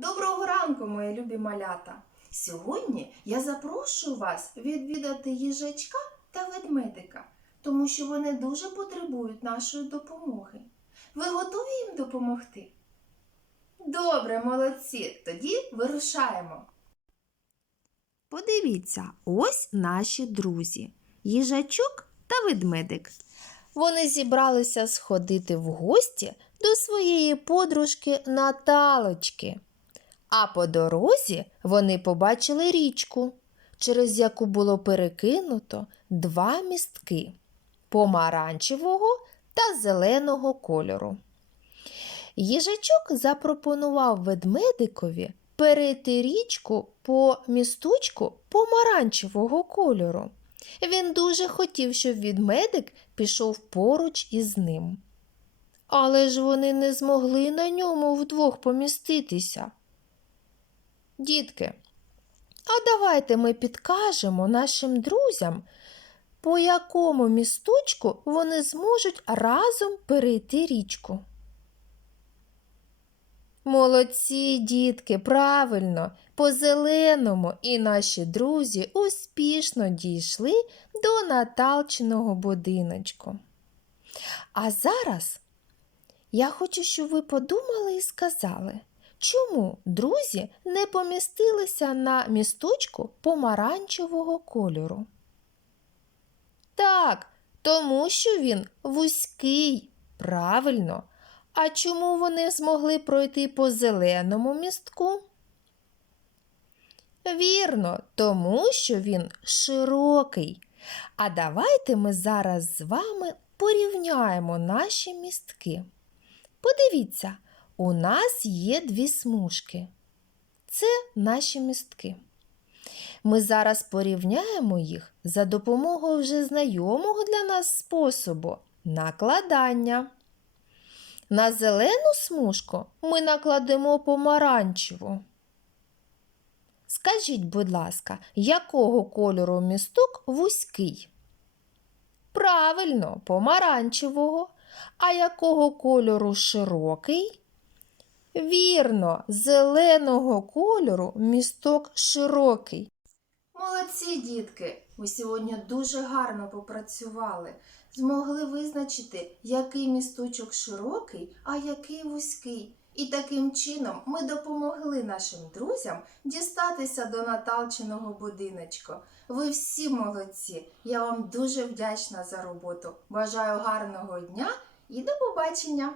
Доброго ранку, мої любі малята! Сьогодні я запрошую вас відвідати їжачка та ведмедика, тому що вони дуже потребують нашої допомоги. Ви готові їм допомогти? Добре, молодці! Тоді вирушаємо. Подивіться, ось наші друзі їжачок та ведмедик. Вони зібралися сходити в гості до своєї подружки Наталочки. А по дорозі вони побачили річку, через яку було перекинуто два містки помаранчевого та зеленого кольору. Їжачок запропонував ведмедикові перейти річку по місточку помаранчевого кольору. Він дуже хотів, щоб відмедик пішов поруч із ним. Але ж вони не змогли на ньому вдвох поміститися. Дітки, а давайте ми підкажемо нашим друзям, по якому місточку вони зможуть разом перейти річку. Молодці, дітки, правильно, по зеленому і наші друзі успішно дійшли до Наталчиного будиночку. А зараз я хочу, щоб ви подумали і сказали, чому друзі не помістилися на місточку помаранчевого кольору? Так, тому що він вузький, правильно. А чому вони змогли пройти по зеленому містку? Вірно, тому що він широкий. А давайте ми зараз з вами порівняємо наші містки. Подивіться, у нас є дві смужки. Це наші містки. Ми зараз порівняємо їх за допомогою вже знайомого для нас способу накладання. На зелену смужку ми накладемо помаранчеву. Скажіть, будь ласка, якого кольору місток вузький? Правильно, помаранчевого. А якого кольору широкий? Вірно, зеленого кольору місток широкий. Молодці, дітки! Ви сьогодні дуже гарно попрацювали. Змогли визначити, який місточок широкий, а який вузький. І таким чином ми допомогли нашим друзям дістатися до Наталчиного будиночка. Ви всі молодці. Я вам дуже вдячна за роботу. Бажаю гарного дня і до побачення!